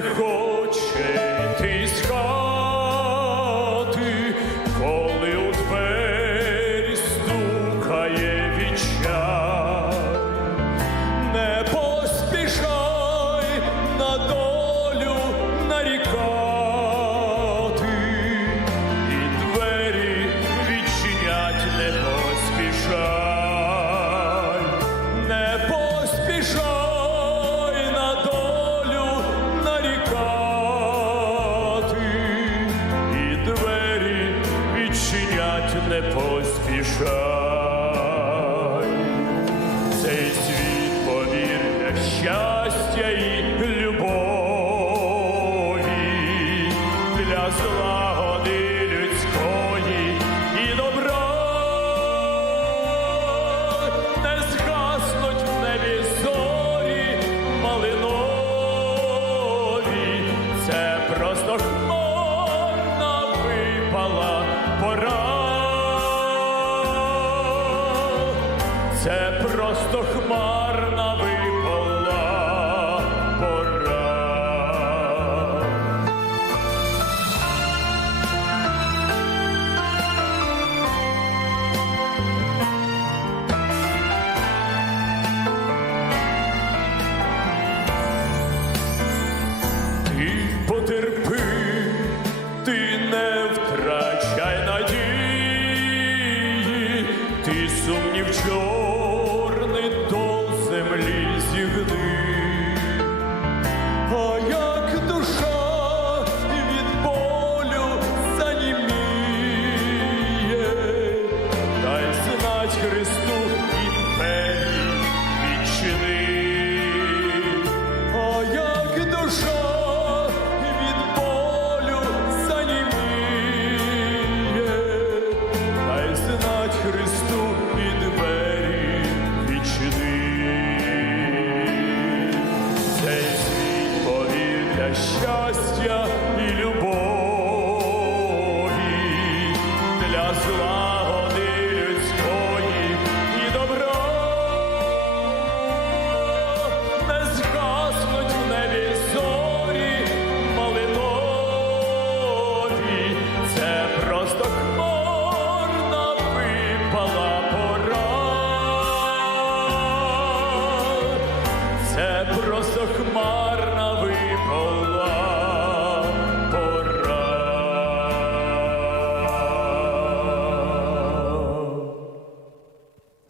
не відчинять не поспішай. Цей світ повір'я, щастя і любові для злагоди Це просто хмарна випала щастя і любові для злагоди людської і добра не згаснуть в небі зорі малинові. Це просто хмарна випала пора. Це просто хмарна